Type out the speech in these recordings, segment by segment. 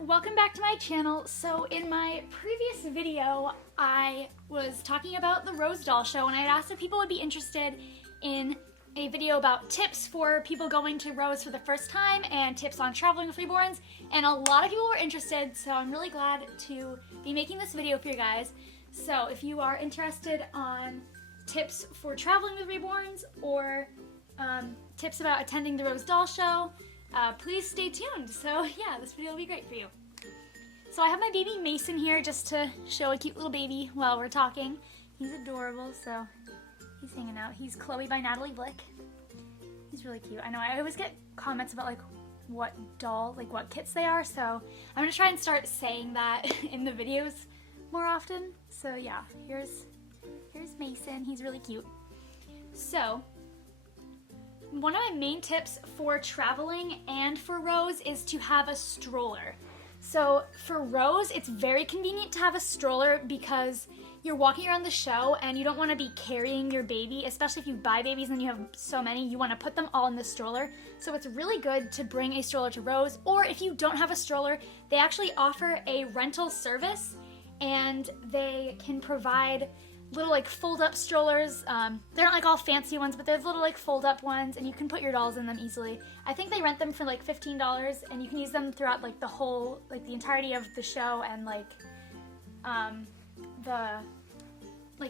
welcome back to my channel. So in my previous video, I was talking about the Rose doll show and I had asked if people would be interested in a video about tips for people going to Rose for the first time and tips on traveling with Reborns, and a lot of people were interested, so I'm really glad to be making this video for you guys. So if you are interested on tips for traveling with Reborns or tips about attending the Rose doll show, please stay tuned. So yeah, this video will be great for you. So I have my baby Mason here just to show a cute little baby while we're talking. He's adorable, so he's hanging out. He's Chloe by Natalie Blick. He's really cute. I know I always get comments about what doll, what kits they are, so I'm gonna try and start saying that in the videos more often. So yeah, here's Mason. He's really cute. So one of my main tips for traveling and for Rose is to have a stroller. So for Rose, it's very convenient to have a stroller because you're walking around the show and you don't want to be carrying your baby, especially if you buy babies and you have so many, you want to put them all in the stroller. So it's really good to bring a stroller to Rose, or if you don't have a stroller, they actually offer a rental service and they can provide little fold-up strollers. They're not all fancy ones, but there's little fold-up ones, and you can put your dolls in them easily. I think they rent them for $15, and you can use them throughout the whole, the entirety of the show, and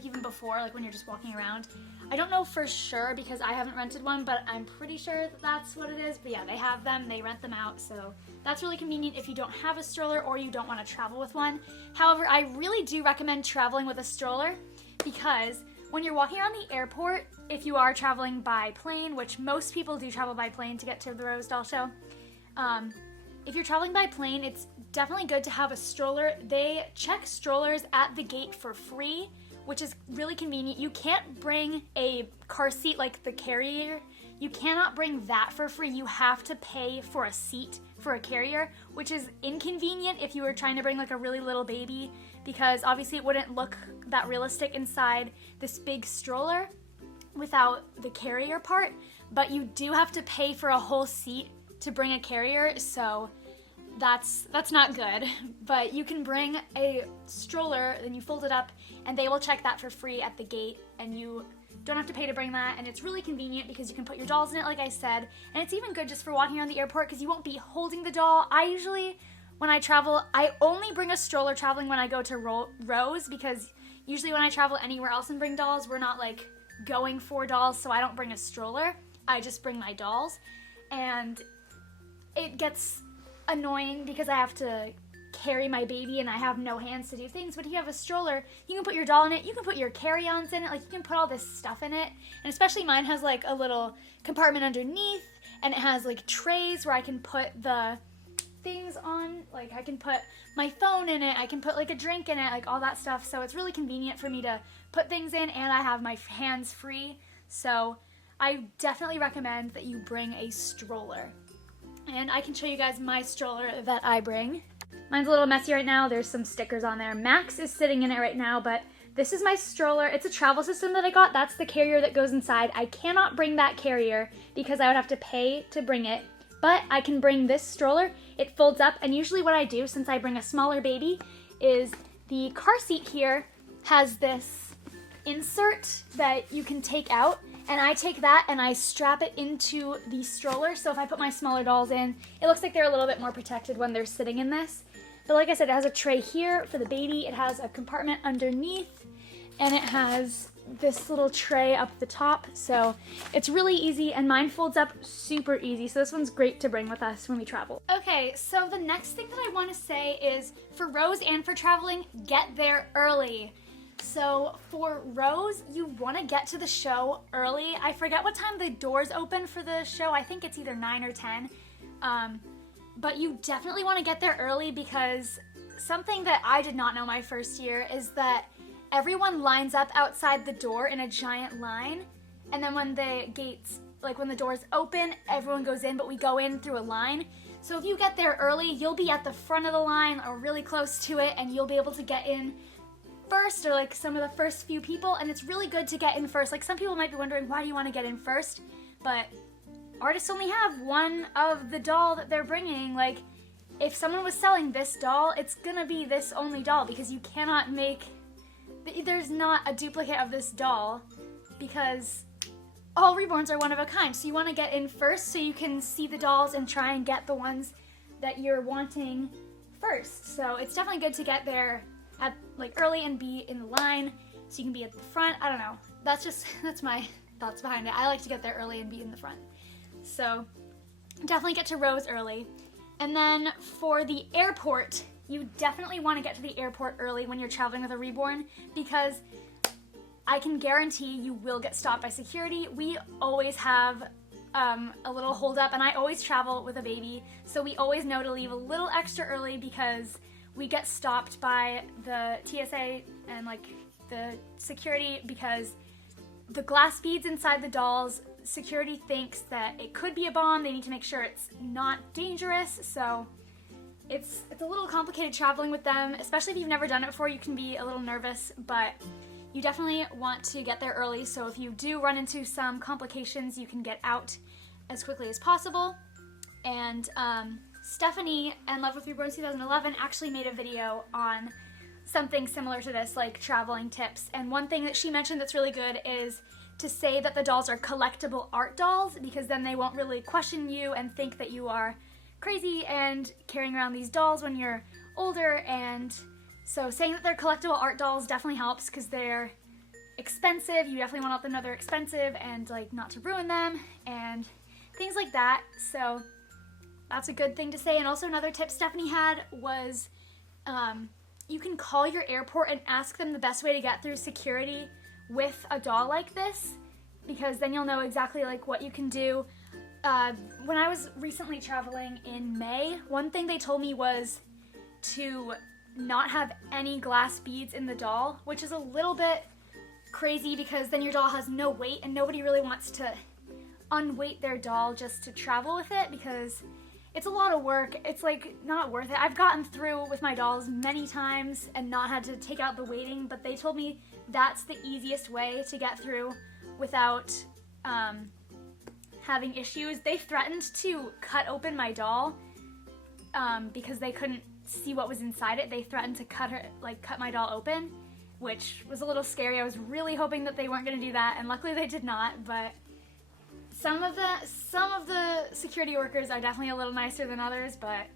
even before, when you're just walking around. I don't know for sure because I haven't rented one, but I'm pretty sure that's what it is. But yeah, they have them, they rent them out, so that's really convenient if you don't have a stroller or you don't want to travel with one. However, I really do recommend traveling with a stroller because when you're walking around the airport, if you are traveling by plane, which most people do travel by plane to get to the Rose doll show, if you're traveling by plane, it's definitely good to have a stroller. They check strollers at the gate for free, which is really convenient. You can't bring a car seat like the carrier. You cannot bring that for free. You have to pay for a seat for a carrier, which is inconvenient if you were trying to bring a really little baby, because obviously it wouldn't look that realistic inside this big stroller without the carrier part, but you do have to pay for a whole seat to bring a carrier, so that's not good. But you can bring a stroller, then you fold it up, and they will check that for free at the gate, and you don't have to pay to bring that, and it's really convenient because you can put your dolls in it, like I said, and it's even good just for walking around the airport because you won't be holding the doll. I usually, when I travel, I only bring a stroller traveling when I go to Rose, because usually when I travel anywhere else and bring dolls, we're not going for dolls, so I don't bring a stroller. I just bring my dolls, and it gets annoying because I have to carry my baby and I have no hands to do things. But if you have a stroller, you can put your doll in it, you can put your carry-ons in it, you can put all this stuff in it. And especially mine has a little compartment underneath, and it has trays where I can put the things on. I can put my phone in it, I can put a drink in it, all that stuff. So it's really convenient for me to put things in, and I have my hands free. So I definitely recommend that you bring a stroller. And I can show you guys my stroller that I bring. Mine's a little messy right now. There's some stickers on there. Max is sitting in it right now, but this is my stroller. It's a travel system that I got. That's the carrier that goes inside. I cannot bring that carrier because I would have to pay to bring it, but I can bring this stroller. It folds up, and usually what I do, since I bring a smaller baby, is the car seat here has this insert that you can take out, and I take that and I strap it into the stroller, so if I put my smaller dolls in, it looks like they're a little bit more protected when they're sitting in this. But like I said, it has a tray here for the baby, it has a compartment underneath, and it has this little tray up the top, so it's really easy, and mine folds up super easy, so this one's great to bring with us when we travel. Okay, so the next thing that I want to say is, for Rose and for traveling, get there early. So for Rose, you want to get to the show early. I forget what time the doors open for the show. I think it's either 9 or 10. But you definitely want to get there early, because something that I did not know my first year is that everyone lines up outside the door in a giant line. And then when the gates, when the doors open, everyone goes in, but we go in through a line. So if you get there early, you'll be at the front of the line or really close to it, and you'll be able to get in first, or some of the first few people, and it's really good to get in first. Some people might be wondering, why do you want to get in first? But artists only have one of the doll that they're bringing. if someone was selling this doll, it's gonna be this only doll because you cannot make, there's not a duplicate of this doll because all Reborns are one of a kind. So you want to get in first so you can see the dolls and try and get the ones that you're wanting first. So it's definitely good to get there at like early and be in the line so you can be at the front. I don't know. That's my thoughts behind it. I like to get there early and be in the front. So definitely get to rows early. And then for the airport, you definitely want to get to the airport early when you're traveling with a Reborn because I can guarantee you will get stopped by security. We always have a little hold up, and I always travel with a baby, so we always know to leave a little extra early because we get stopped by the TSA and like the security because the glass beads inside the dolls, security thinks that it could be a bomb. They need to make sure it's not dangerous, so it's a little complicated traveling with them, especially if you've never done it before. You can be a little nervous, but you definitely want to get there early, so if you do run into some complications, you can get out as quickly as possible. And Stephanie and Love with Reborn 2011 actually made a video on something similar to this, like traveling tips. And one thing that she mentioned that's really good is to say that the dolls are collectible art dolls, because then they won't really question you and think that you are crazy and carrying around these dolls when you're older. And so saying that they're collectible art dolls definitely helps because they're expensive. You definitely want to let them know they're expensive and like not to ruin them and things like that. So that's a good thing to say. And also another tip Stephanie had was you can call your airport and ask them the best way to get through security with a doll like this, because then you'll know exactly like what you can do. When I was recently traveling in May, one thing they told me was to not have any glass beads in the doll, which is a little bit crazy because then your doll has no weight and nobody really wants to unweight their doll just to travel with it because it's a lot of work. It's like not worth it. I've gotten through with my dolls many times and not had to take out the weighting, but they told me that's the easiest way to get through without having issues. They threatened to cut open my doll because they couldn't see what was inside it. They threatened to cut my doll open, which was a little scary. I was really hoping that they weren't going to do that, and luckily they did not. But some of the security workers are definitely a little nicer than others, but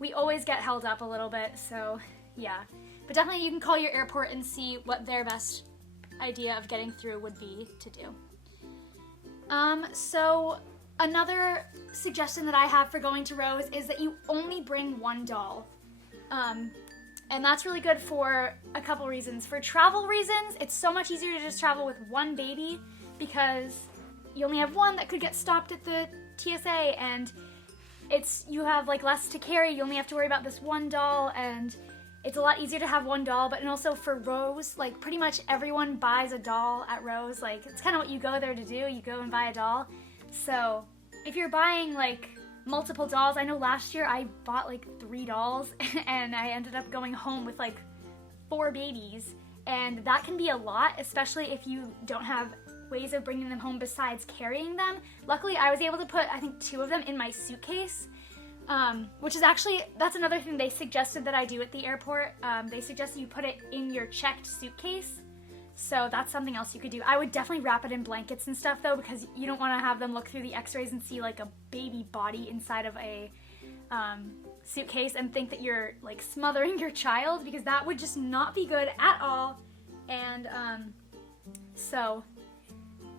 we always get held up a little bit, so yeah. But definitely you can call your airport and see what their best idea of getting through would be to do. So another suggestion that I have for going to rows is that you only bring one doll. And that's really good for a couple reasons. For travel reasons, it's so much easier to just travel with one baby because you only have one that could get stopped at the TSA, and you have like less to carry. You only have to worry about this one doll, and it's a lot easier to have one doll. But and also for rows, like pretty much everyone buys a doll at rows. Like it's kind of what you go there to do. You go and buy a doll. So if you're buying like multiple dolls, I know last year I bought like 3 dolls and I ended up going home with like 4 babies, and that can be a lot, especially if you don't have ways of bringing them home besides carrying them. Luckily I was able to put I think 2 of them in my suitcase, which is actually, that's another thing they suggested that I do at the airport. They suggested you put it in your checked suitcase, so that's something else you could do. I would definitely wrap it in blankets and stuff though, because you don't want to have them look through the x-rays and see like a baby body inside of a suitcase and think that you're like smothering your child, because that would just not be good at all. And so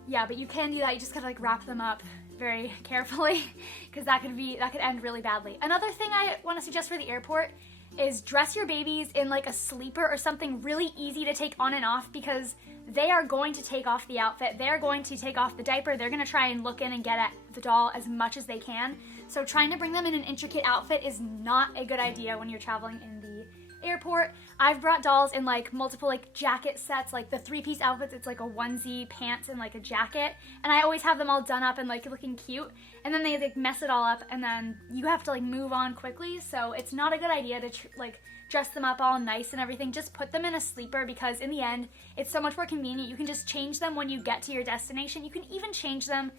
yeah, but you can do that. You just gotta like wrap them up very carefully because that could end really badly. Another thing I want to suggest for the airport is dress your babies in like a sleeper or something really easy to take on and off, because they are going to take off the outfit, they're going to take off the diaper, they're going to try and look in and get at the doll as much as they can. So trying to bring them in an intricate outfit is not a good idea when you're traveling in the airport. I've brought dolls in like multiple like jacket sets, like the 3-piece outfits. It's like a onesie, pants, and like a jacket, and I always have them all done up and like looking cute, and then they like mess it all up, and then you have to like move on quickly. So it's not a good idea to like dress them up all nice and everything. Just put them in a sleeper, because in the end it's so much more convenient. You can just change them when you get to your destination. You can even change them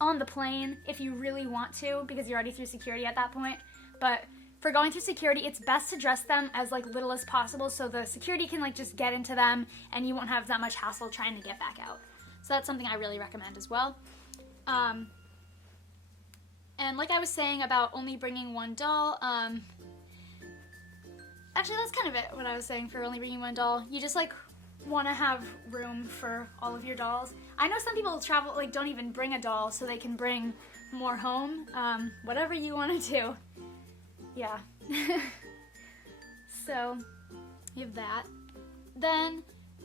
on the plane if you really want to, because you're already through security at that point. But for going through security, it's best to dress them as like little as possible so the security can like just get into them and you won't have that much hassle trying to get back out. So that's something I really recommend as well. And like I was saying about only bringing one doll, actually that's kind of it, what I was saying for only bringing one doll. You just like want to have room for all of your dolls. I know some people travel, like don't even bring a doll so they can bring more home. Whatever you want to do. Yeah. So you have that. Then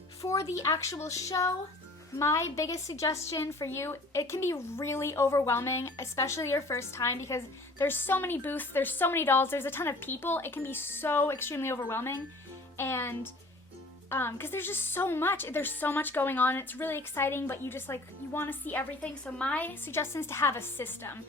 for the actual show, my biggest suggestion for you, it can be really overwhelming, especially your first time, because there's so many booths, there's so many dolls, there's a ton of people. It can be so extremely overwhelming, and because there's just so much, there's so much going on. It's really exciting, but you just like, you want to see everything. So my suggestion is to have a system.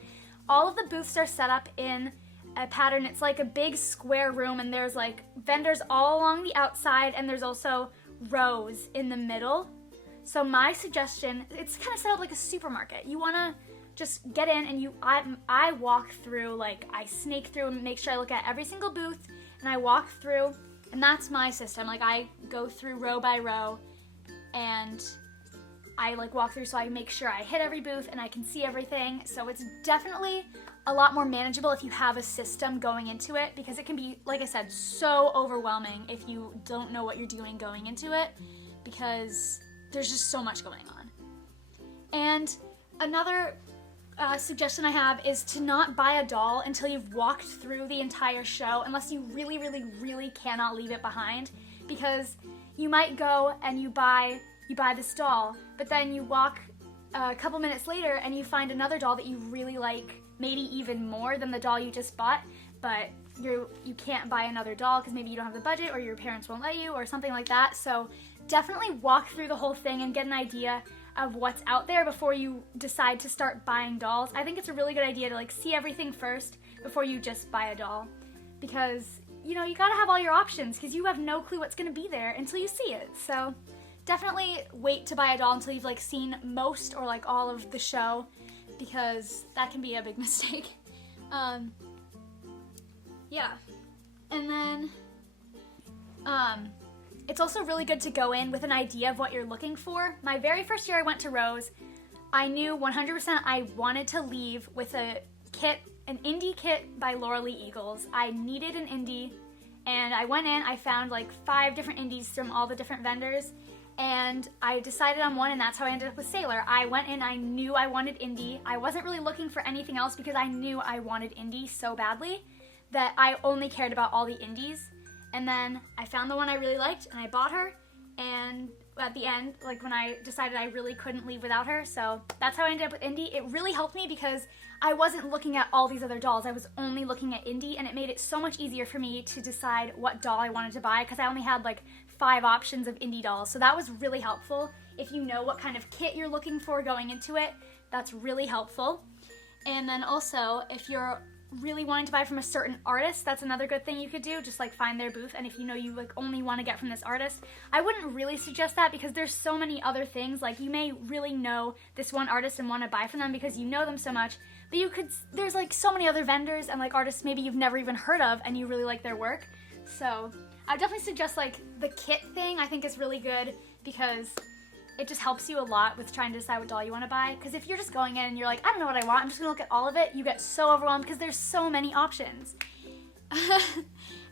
All of the booths are set up in a pattern. It's like a big square room, and there's like vendors all along the outside, and there's also rows in the middle. So my suggestion, it's kind of set up like a supermarket. You want to just get in and I walk through, like I snake through and make sure I look at every single booth, and I walk through, and that's my system. Like I go through row by row and I like walk through so I make sure I hit every booth and I can see everything. So it's definitely a lot more manageable if you have a system going into it, because it can be, like I said, so overwhelming if you don't know what you're doing going into it, because there's just so much going on. And another suggestion I have is to not buy a doll until you've walked through the entire show, unless you really, really, really cannot leave it behind, because you might go and you buy this doll, but then you walk a couple minutes later and you find another doll that you really like, maybe even more than the doll you just bought, but you can't buy another doll because maybe you don't have the budget or your parents won't let you or something like that. So definitely walk through the whole thing and get an idea of what's out there before you decide to start buying dolls. I think it's a really good idea to like see everything first before you just buy a doll, because you know, you gotta have all your options, because you have no clue what's gonna be there until you see it. So definitely wait to buy a doll until you've like seen most or like all of the show, because that can be a big mistake. Yeah. And then it's also really good to go in with an idea of what you're looking for. My very first year I went to Rose, I knew 100% I wanted to leave with a kit, an indie kit by Laura Lee Eagles. I needed an indie, and I went in, I found like 5 different indies from all the different vendors, and I decided on one, and that's how I ended up with Sailor. I went in, I knew I wanted indie. I wasn't really looking for anything else because I knew I wanted indie so badly that I only cared about all the indies. And then I found the one I really liked, and I bought her, and at the end, like when I decided I really couldn't leave without her, so that's how I ended up with indie. It really helped me because I wasn't looking at all these other dolls, I was only looking at indie, and it made it so much easier for me to decide what doll I wanted to buy, because I only had like 5 options of indie dolls, so that was really helpful. If you know what kind of kit you're looking for going into it, that's really helpful. And then also, if you're really wanting to buy from a certain artist, that's another good thing you could do, just like find their booth, and if you know you like only want to get from this artist, I wouldn't really suggest that, because there's so many other things. Like you may really know this one artist and want to buy from them because you know them so much, but you could, there's like so many other vendors and like artists maybe you've never even heard of and you really like their work. So I would definitely suggest like the kit thing. I think is really good because it just helps you a lot with trying to decide what doll you want to buy. Because if you're just going in and you're like, I don't know what I want, I'm just gonna look at all of it, you get so overwhelmed because there's so many options.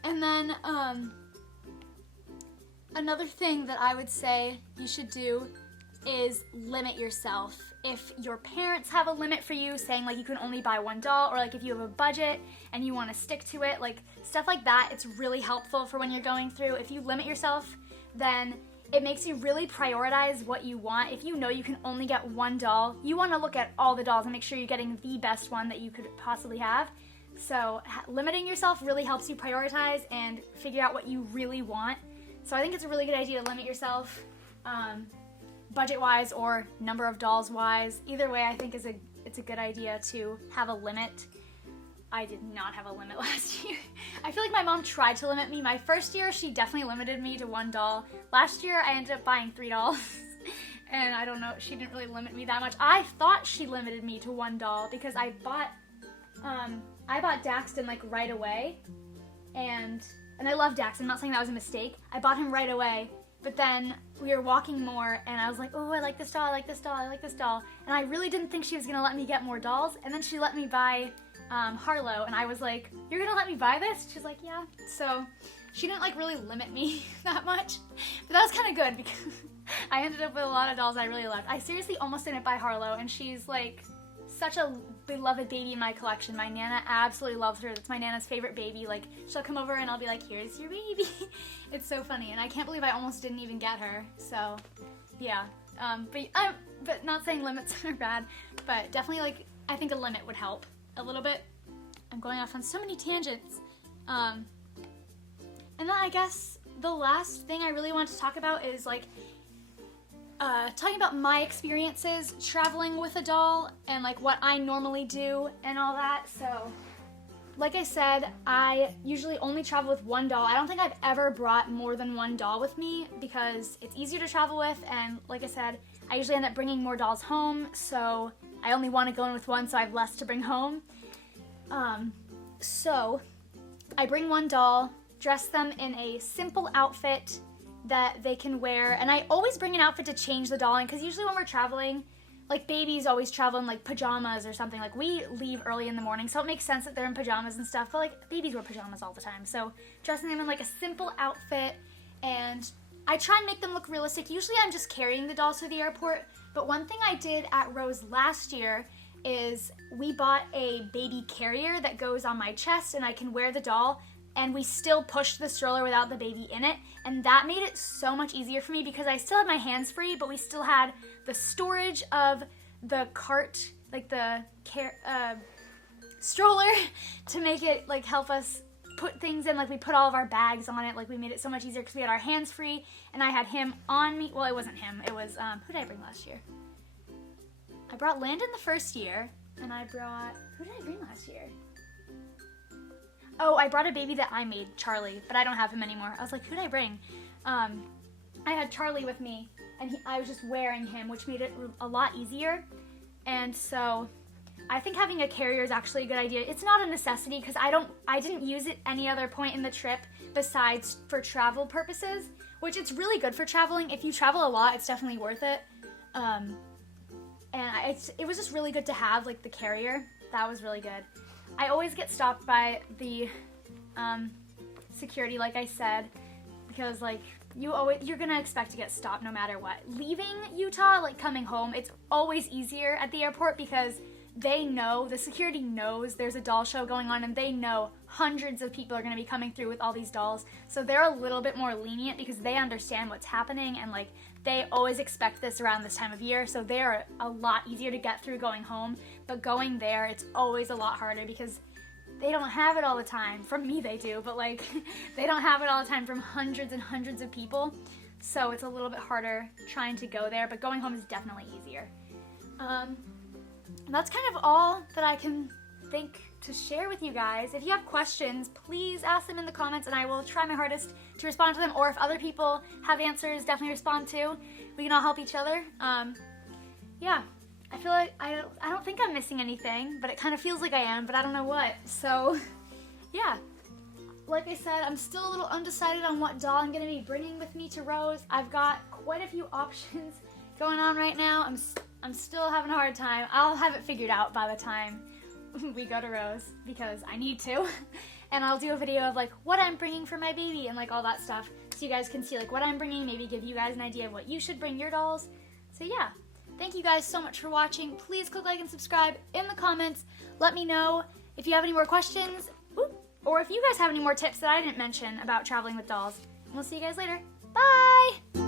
And then another thing that I would say you should do is limit yourself. If your parents have a limit for you, saying like you can only buy one doll, or like if you have a budget and you want to stick to it, like stuff like that, it's really helpful for when you're going through. If you limit yourself, then it makes you really prioritize what you want. If you know you can only get one doll, you want to look at all the dolls and make sure you're getting the best one that you could possibly have. So limiting yourself really helps you prioritize and figure out what you really want. So I think it's a really good idea to limit yourself, budget-wise or number of dolls-wise. Either way, I think it's a good idea to have a limit. I did not have a limit last year. I feel like my mom tried to limit me. My first year, she definitely limited me to one doll. Last year, I ended up buying 3 dolls. And I don't know, she didn't really limit me that much. I thought she limited me to one doll because I bought Daxton like right away. and I love Dax. I'm not saying that was a mistake. I bought him right away, but then we were walking more, and I was like, oh, I like this doll, I like this doll, I like this doll. And I really didn't think she was gonna let me get more dolls, and then she let me buy Harlow, and I was like, you're gonna let me buy this? She's like, yeah. So she didn't like really limit me that much, but that was kind of good because I ended up with a lot of dolls I really loved. I seriously almost didn't buy Harlow, and she's like such a beloved baby in my collection. My Nana absolutely loves her. That's my Nana's favorite baby. Like, she'll come over and I'll be like, here's your baby. It's so funny, and I can't believe I almost didn't even get her. So yeah, but not saying limits are bad, but definitely like I think a limit would help a little bit. I'm going off on so many tangents. And then I guess the last thing I really want to talk about is like talking about my experiences traveling with a doll and like what I normally do and all that. So like I said, I usually only travel with one doll. I don't think I've ever brought more than one doll with me because it's easier to travel with, and like I said, I usually end up bringing more dolls home, so I only want to go in with one so I have less to bring home. So I bring one doll, dress them in a simple outfit that they can wear, and I always bring an outfit to change the doll in, because usually when we're traveling, like babies always travel in like pajamas or something. Like we leave early in the morning, so it makes sense that they're in pajamas and stuff, but like babies wear pajamas all the time. So dressing them in like a simple outfit, and I try and make them look realistic. Usually I'm just carrying the dolls to the airport, but one thing I did at Rose last year is we bought a baby carrier that goes on my chest and I can wear the doll, and we still pushed the stroller without the baby in it, and that made it so much easier for me because I still had my hands free, but we still had the storage of the cart, like the stroller, to make it like help us put things in. Like we put all of our bags on it, like we made it so much easier because we had our hands free, and I had him on me. Well, it wasn't him, it was, who did I bring last year? I brought Landon the first year, and I brought, who did I bring last year? Oh, I brought a baby that I made, Charlie, but I don't have him anymore. I was like, who did I bring? I had Charlie with me, and I was just wearing him, which made it a lot easier. And so I think having a carrier is actually a good idea. It's not a necessity because I didn't use it any other point in the trip besides for travel purposes, which it's really good for traveling. If you travel a lot, it's definitely worth it. And it was just really good to have like the carrier. That was really good. I always get stopped by the security, like I said, because like you're gonna expect to get stopped no matter what. Leaving Utah, like coming home, it's always easier at the airport because they know, the security knows there's a doll show going on, and they know hundreds of people are gonna be coming through with all these dolls, so they're a little bit more lenient because they understand what's happening, and like they always expect this around this time of year, so they're a lot easier to get through going home. But going there, it's always a lot harder because they don't have it all the time. From me, they do, but like they don't have it all the time from hundreds and hundreds of people. So it's a little bit harder trying to go there, but going home is definitely easier. That's kind of all that I can think to share with you guys. If you have questions, please ask them in the comments, and I will try my hardest to respond to them. Or if other people have answers, definitely respond too. We can all help each other. Yeah. I feel like I don't think I'm missing anything, but it kind of feels like I am, but I don't know what. So, yeah. Like I said, I'm still a little undecided on what doll I'm going to be bringing with me to Rose. I've got quite a few options going on right now. I'm still having a hard time. I'll have it figured out by the time we go to Rose because I need to. And I'll do a video of like what I'm bringing for my baby and like all that stuff, so you guys can see like what I'm bringing, maybe give you guys an idea of what you should bring your dolls. So yeah. Thank you guys so much for watching. Please click like and subscribe in the comments. Let me know if you have any more questions, or if you guys have any more tips that I didn't mention about traveling with dolls. And we'll see you guys later. Bye!